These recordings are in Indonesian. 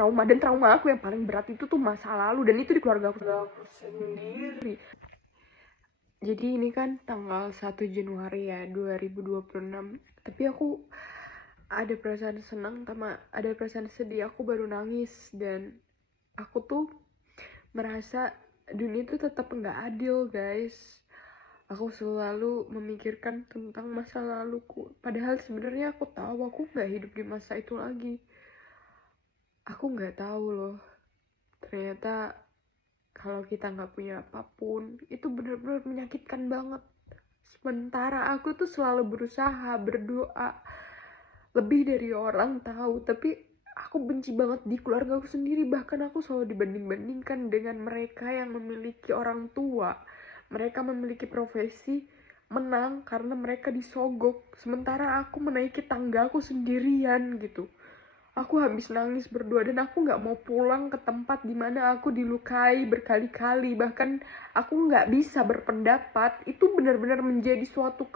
trauma, dan trauma aku yang paling berat itu tuh masa lalu, dan itu di keluarga aku sendiri. Jadi ini kan tanggal 1 Januari ya 2026, tapi aku ada perasaan senang sama ada perasaan sedih. Aku baru nangis, dan aku tuh merasa dunia itu tetap nggak adil, guys. Aku selalu memikirkan tentang masa laluku, padahal sebenarnya aku tahu aku nggak hidup di masa itu lagi. Aku nggak tahu loh, ternyata kalau kita nggak punya apapun itu benar-benar menyakitkan banget. Sementara aku tuh selalu berusaha berdoa lebih dari orang tahu, tapi aku benci banget di keluarga aku sendiri. Bahkan aku selalu dibanding-bandingkan dengan mereka yang memiliki orang tua, mereka memiliki profesi, menang karena mereka disogok, sementara aku menaiki tangga aku sendirian gitu. Aku habis nangis berdua, dan aku nggak mau pulang ke tempat dimana aku dilukai berkali-kali. Bahkan aku nggak bisa berpendapat. Itu benar-benar menjadi suatu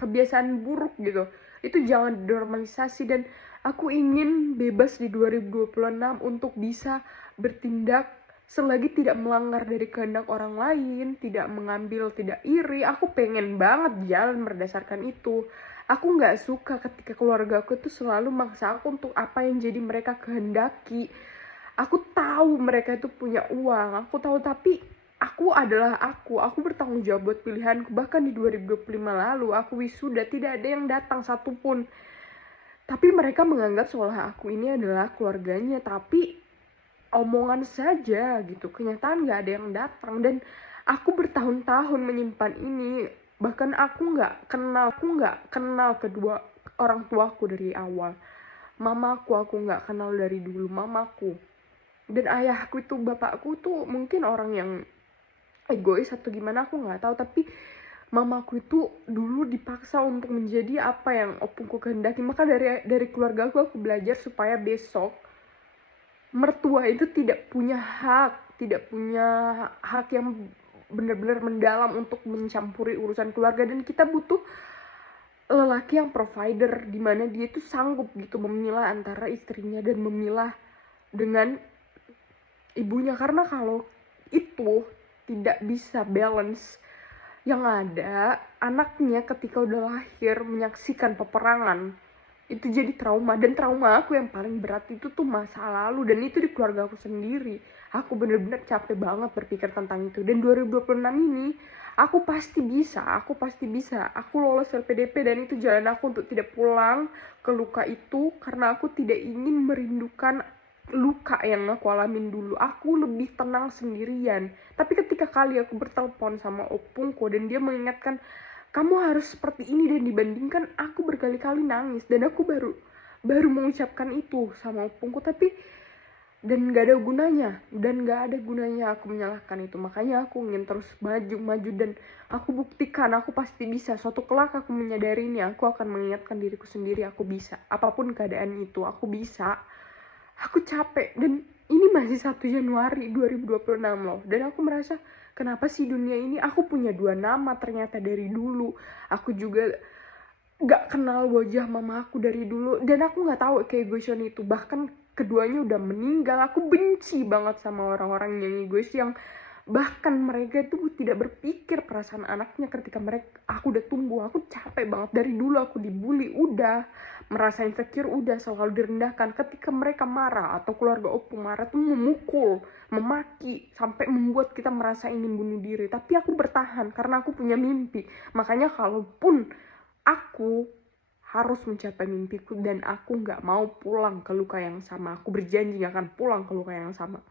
kebiasaan buruk gitu. Itu jangan dinormalisasi, dan aku ingin bebas di 2026 untuk bisa bertindak selagi tidak melanggar dari kehendak orang lain, tidak mengambil, tidak iri. Aku pengen banget jalan berdasarkan itu. Aku nggak suka ketika keluarga aku tuh selalu maksa aku untuk apa yang jadi mereka kehendaki. Aku tahu mereka itu punya uang, aku tahu, tapi aku adalah aku bertanggung jawab buat pilihanku. Bahkan di 2025 lalu aku wisuda, tidak ada yang datang satupun. Tapi mereka menganggap seolah aku ini adalah keluarganya, tapi omongan saja gitu. Kenyataan nggak ada yang datang, dan aku bertahun-tahun menyimpan ini. Bahkan aku nggak kenal kedua orang tuaku dari awal. Mamaku aku nggak kenal dari dulu, mamaku. Dan ayahku itu, bapakku tuh mungkin orang yang egois atau gimana aku nggak tahu, tapi mamaku itu dulu dipaksa untuk menjadi apa yang opungku kehendaki. Maka dari keluarga aku belajar supaya besok mertua itu tidak punya hak yang benar-benar mendalam untuk mencampuri urusan keluarga. Dan kita butuh lelaki yang provider, dimana dia itu sanggup gitu memilah antara istrinya dan memilah dengan ibunya. Karena kalau itu tidak bisa balance, yang ada anaknya ketika udah lahir menyaksikan peperangan, itu jadi trauma. Dan trauma aku yang paling berat itu tuh masa lalu, dan itu di keluarga aku sendiri. Aku bener-bener capek banget berpikir tentang itu. Dan 2026 ini aku pasti bisa, aku lolos LPDP, dan itu jalan aku untuk tidak pulang ke luka itu, karena aku tidak ingin merindukan luka yang aku alamin dulu. Aku lebih tenang sendirian. Tapi ketika kali aku bertelepon sama opungku dan dia mengingatkan kamu harus seperti ini, dan dibandingkan, aku berkali-kali nangis. Dan aku baru mengucapkan itu sama opungku, tapi dan gak ada gunanya aku menyalahkan itu. Makanya aku ingin terus maju, dan aku buktikan aku pasti bisa. Suatu kelak aku menyadari ini, aku akan mengingatkan diriku sendiri, aku bisa. Apapun keadaan itu, aku bisa. Aku capek, dan ini masih 1 Januari 2026 loh. Dan aku merasa, kenapa sih dunia ini, aku punya 2 nama ternyata dari dulu. Aku juga gak kenal wajah mama aku dari dulu, dan aku gak tahu keegoisan itu. Bahkan keduanya udah meninggal. Aku benci banget sama orang-orang yang egois, yang bahkan mereka itu tidak berpikir perasaan anaknya ketika aku udah tumbuh. Aku capek banget, dari dulu aku dibully, udah merasa insecure, udah selalu direndahkan. Ketika mereka marah atau keluarga opung marah tuh memukul, memaki, sampai membuat kita merasa ingin bunuh diri. Tapi aku bertahan karena aku punya mimpi. Makanya kalaupun aku harus mencapai mimpiku, dan aku gak mau pulang ke luka yang sama, aku berjanji gak akan pulang ke luka yang sama.